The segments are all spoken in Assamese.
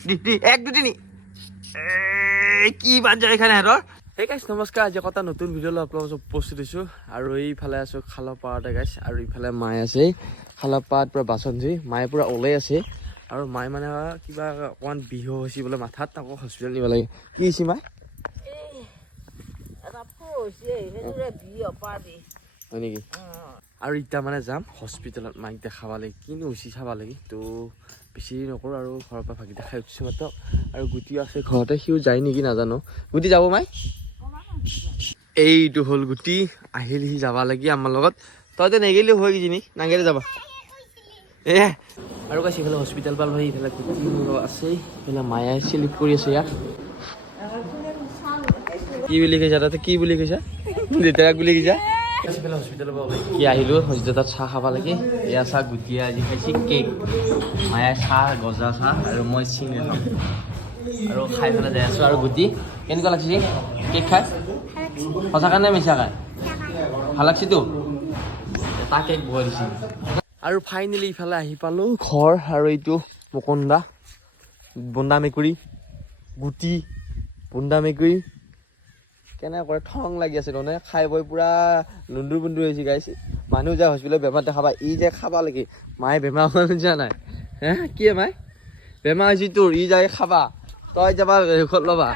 এক দুটি নি কি বাঞ্জা এখানে হেঁতৰ হে গাইছ নমস্কাৰ আজি এটা নতুন ভিডিঅ' লৈ আপোনালোকক উপস্থিত হৈছোঁ আৰু এইফালে আছো খালৰ পাৰতে গাইছ আৰু ইফালে মায়ে আছে খালৰ পাৰত পুৰা বাচন ধুই মায়ে পুৰা ওলাই আছে আৰু মায়ে মানে কিবা অকণমান বিহু হৈছে বোলে মাথাত আকৌ হস্পিটেল নিব লাগে কি হৈছে মায়ে হয় নেকি আৰু এতিয়া মানে যাম হস্পিটেলত মাইক দেখাব লাগে কিনো হৈছে চাব লাগে তো বেছি নকৰোঁ আৰু ঘৰৰ পৰা ভাগি দেখাই উঠিছোঁ মাত্ৰ আৰু গুটি আছে ঘৰতে সিও যায় নেকি নাজানো গুটি যাব মাই এইটো হ'ল গুটি আহিল সি যাব লাগে আমাৰ লগত তইতো নেগেলিও হৈ কিজিনি নাগেলে যাবা আৰু কাছে ইফালে হস্পিটেল পাল ভাই ইফালে গুটি আছে ইফালে মায়ে চিলিপ কৰি আছে ইয়াত কি বুলি কৈছা তাতে কি বুলি কৈছা দেউতাক বুলি কৈছা হস্পিটেলৰ পৰা কি আহিলোঁ হস্পিটেলত চাহ খাব লাগে এয়া চাহ গুটিয়ে আজি খাইছে কেক মায়ে চাহ গজা চাহ আৰু মই চিঙি খাম আৰু খাই পেলাই যাই আছোঁ আৰু গুটি কেনেকুৱা লাগিছে কেক খাই সঁচাকৈ নে মিছাকৈ ভাল লাগছেতো এটা কেক বহাই দিছে আৰু ফাইনেলি ইফালে আহি পালোঁ ঘৰ আৰু এইটো মুকুন্দা বুন্দা মেকুৰী গুটি বুন্দা মেকুৰী কেনে কৰে ঠং লাগি আছে মানে খাই বৈ পুৰা লুন্দুৰ বুন্দুৰ হৈছে গাইছে মানুহ যায় হস্পিটেলত বেমাৰ দেখাবা ই যে খাবা লাগে মায়ে বেমাৰ হোৱা যোৱা নাই হে কি মায়ে বেমাৰ হৈছে তোৰ ই যায় খাবা তই যাবা ঔষধ ল'বা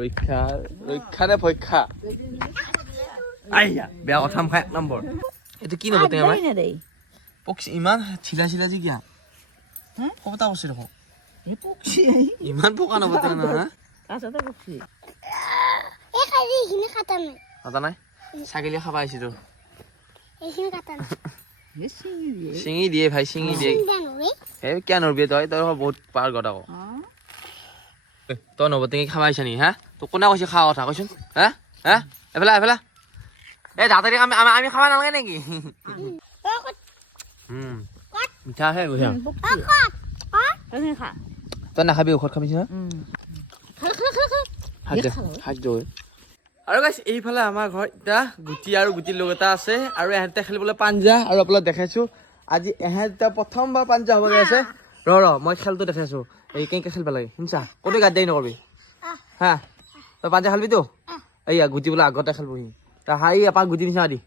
ৰক্ষা ৰক্ষা নে পৰীক্ষা আইয়া বেয়া কথা খাই এক নম্বৰ এইটো কি নবতে আমাৰ পক্ষী ইমান চিলা চিলা যে কিয়া কপতা কৈছে দেখোন ইমান পকা নবতে না খাতা নাই ছাগলী খাবা আহিছে তোৰ চিঙি দিয়ে ভাই চিঙি দিয়ে এই কিয় নৰবি তই তই বহুত পাৰ গত আকৌ তই নবটিঙি খাবা আহিছা নেকি হা তোক কোনে কৈছে খোৱা কথা কৈছোন হা হা এফালে এফালে এই দাঁতেৰে আমি খাব নালাগে নেকি মিঠা হে কৈছা তই নাখাবি ঔষধ খাবিছ না আৰু গাইছ এইফালে আমাৰ ঘৰত এতিয়া গুটি আৰু গুটিৰ লগ এটা আছে আৰু এহেঁতে খেলিবলৈ পাঞ্জা আৰু আপোনাক দেখাইছোঁ আজি এহেঁতে প্ৰথমবাৰ পাঞ্জা হ'বগৈ আছে ৰ মই খেলটো দেখাইছোঁ এই কেনেকৈ খেলিব লাগে শুনিছা ক'তো গাত দেৰি নকৰিবি হা তই পাঞ্জা খেলিবিতো এইয়া গুটি বোলে আগতে খেলিবহি তই হাই এপাক গুটি নিচিনা দি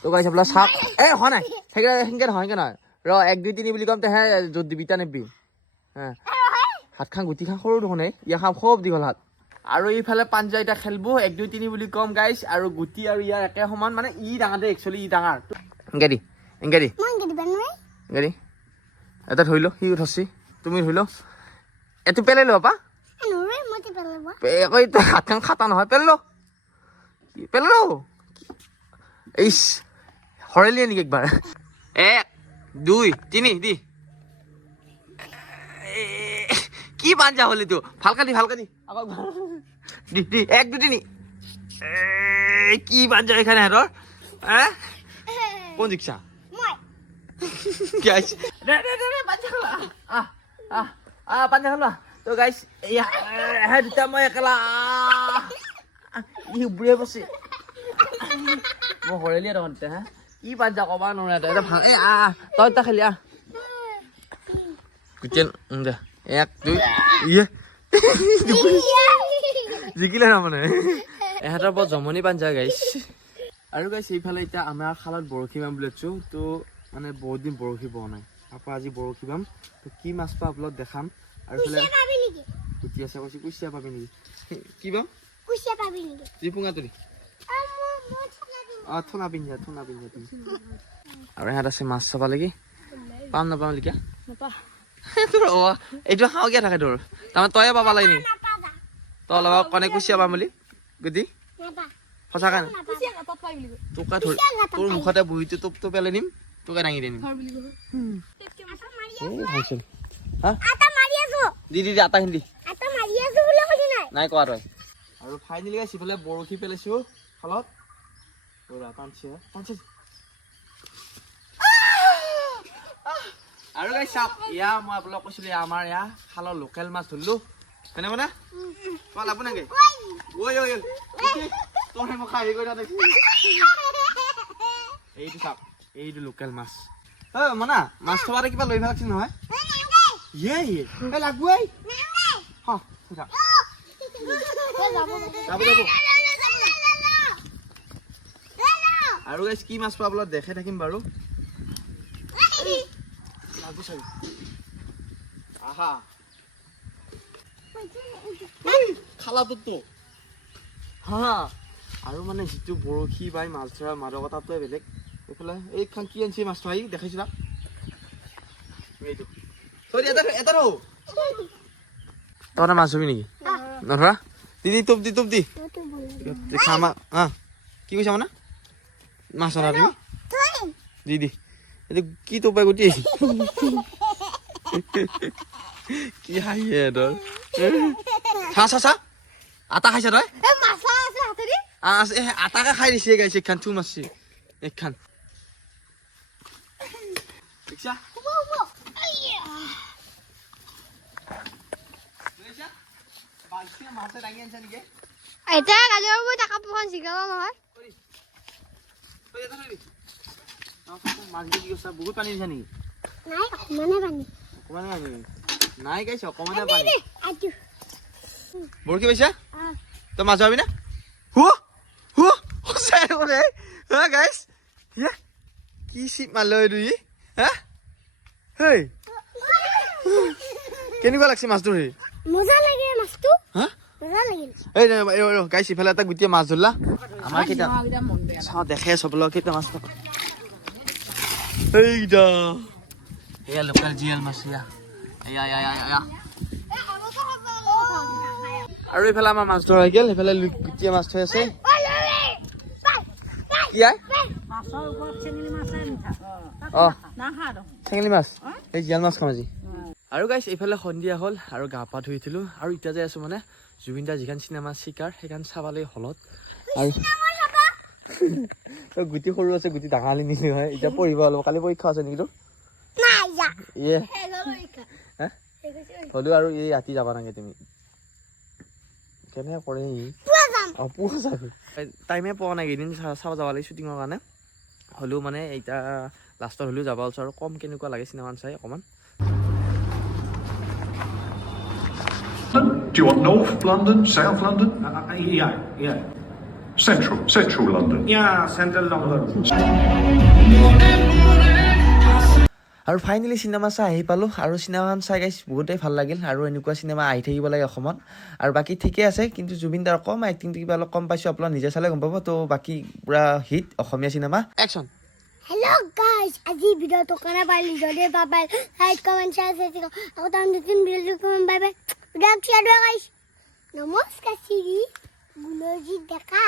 তই গাইছ বোলে চাওক এই হোৱা নাই সেনেকৈ নহয় সেনেকৈ নহয় ৰ 1 2 3 বুলি ক'ম তেহে য'ত দিবি তা নেবি হা হাত খান গুটি খান সৰু দেখোন ইয়াৰ খাম খুব দীঘল হাত আৰু এইফালে পাঞ্জা এতিয়া খেলিব 1 2 3 বুলি ক'ম গাইছ আৰু গুটি আৰু ইয়াৰ একে সমান মানে ই ডাঙৰ দে একচুৱেলি ই ডাঙৰ এংগে দি এটা ধৰি ল সি ধৰছি তুমি ধৰি ল এইটো পেলাই ল পা হাত খান খাটা নহয় পেলাই ল ইচ হৰেলিয়ে নেকি একবাৰ 1 2 3 দি কি পাঞ্জা হলি তো ভালকা দি আকৌ দি 1 2 3 কি পাঞ্জা এখানে হেঁতৰ কোন জিকছা গাইছ পাঞ্জা খেলা পাঞ্জা খেলা তো গাইছ দুটা মই একেলা ই বুঢ়ে বসে মই হৰেলিয়ে দেখোন হা কি পাঞ্জা কবা নোৱাৰে এটা ভাল তই এটা খেলি গুটেন দে 1 2 ইয়ে জিকিলে না মানে এহেঁতৰ বৰ জমনি পাঞ্জা গাইছ আৰু গাইছ এইফালে এতিয়া আমাৰ খালত বৰশী বাম বুলি আছোঁ তো মানে বহুত দিন বৰশী বোৱা নাই আকৌ আজি বৰশী বাম তো কি মাছ পা আপোনাক দেখাম আৰু গুটি আছে কৈছে কুচিয়া পাবি নেকি কি বাম পুঙা তুলি থোনা পিন্ধা তুমি আৰু এহেঁত আছে মাছ চাব লাগে পাম নাপাম লিখা তোৰ এইটো খাওঁকিয়া থাকে তোৰ তাৰমানে তয়ে পাবা লাগে নেকি তই অলপ কনে কুচিয়া পাম বুলি গুটি সঁচাকৈ তোকে ধৰি তোৰ মুখতে বহিটো টোপটো পেলাই নিম তোকে দাঙি দিম দি আটা খিনি নাই কোৱা তই আৰু ফাইনেলি গাইছ ইফালে বৰশী পেলাইছোঁ খালত আৰু গাইছ চাওক এয়া মই আপোনাক কৈছিলোঁ আমাৰ এয়া খালৰ লোকেল মাছ ধৰিলোঁ হয়নে মানে তোমাক লাগব নেকি তই মোক খাই কৰি এইটো চাওক এইটো লোকেল মাছ মনা মাছ থবাতে কিবা লৈ ভাল লাগিছিল নহয় ইয়ে লাগবই আৰু গাইছ কি মাছ পাবলৈ দেখাই থাকিম বাৰু আহা খালাটোতো হা আৰু মানে যিটো বৰশী বাই মাছ ধৰা মাদকতাটোৱে বেলেগ এইফালে এইখন কি আনিছে মাছটো আহি দেখাইছিলা তহঁতে মাছ ধৰিবি নেকি নধৰা দিদি টোপ দি খামা কি কৈছা মানে মাছ ধৰা তুমি দি এইটো কি টোপাই গুটি কি হাঁহিয়ে ধৰ চা আটা খাইছা তই আটাকে খাই দিছে গাইছে একখান চুম আছে একখান দেখিছা মাছে দাঙি আনিছা নেকি এতিয়া কালিৰ মই টাকা পোখন শিকাব নহয় বহুত পানী দিছা নেকি নাই অকমানে পানী নাই গাইছে অকমানে পানী বৰশী পাইছা তই মাছ ধৰিবি না গাইছ কি চিপ মাৰলৈ দুই কেনেকুৱা লাগছে মাছ ধৰি মজা লাগে মাছটো গাইছ ইফালে এটা গুটিয়ে মাছ ধৰিলা আমাৰ কেইটা চাওঁ দেখে চবলৈ কেইটা মাছ এইটা এয়া লোকেল জিয়েল মাছ আৰু এইফালে আমাৰ মাছ ধৰা গেল সেইফালে গুটিয়ে মাছ থৈ আছে চেঙেলী মাছ এই জিয়াল মাছ খাওঁ আজি আৰু গাইছ এইফালে সন্ধিয়া হ'ল আৰু গা পা ধুই উঠিলোঁ আৰু এতিয়া যাই আছোঁ মানে জুবিন দাৰ যিখন চিনেমা চিকাৰ সেইখন চাবলৈ হলত আৰু গুটি সৰু আছে গুটি ডাঙালি নিলি হয় এতিয়া পঢ়িব অলপ কালি পৰীক্ষা আছে নেকি তোৰ হ'লেও আৰু এই ৰাতি যাবা নাগে তুমি কেনে কৰে পুৱা যাবি টাইমে পোৱা নাই কেইদিন চাব যাব লাগে শ্বুটিঙৰ কাৰণে হ'লেও মানে এতিয়া লাষ্টত হ'লেও যাব আছোঁ আৰু কম কেনেকুৱা লাগে চিনেমান চাই অকণমান Do you want North London, South London? Yeah. Central London. Yeah, Central London. আৰু ফাইনেলি চিনেমা চাই আহি পালোঁ আৰু চিনেমাখন চাই গাইছ বহুতেই ভাল লাগিল আৰু এনেকুৱা চিনেমা আহি থাকিব লাগে অসমত আৰু বাকী ঠিকে আছে কিন্তু জুবিন দাৰ অকণমান এক্টিংটো কিবা অলপ কম পাইছোঁ আপোনালোকে নিজে চালে গম পাব তো বাকী পুৰা হিট অসমীয়া চিনেমা একশ্যন Hello guys, আজি ভিডিঅ'টো কেনে পাইলি যদি পাই লাইক কমেন্ট শেয়াৰ আকৌ তাৰ নতুন ভিডিঅ'টো কমেন্ট পাই ভিডিঅ' শ্বেয়াৰ কৰা গাইছ নমস্কাৰ চিৰি গুলজি দেখা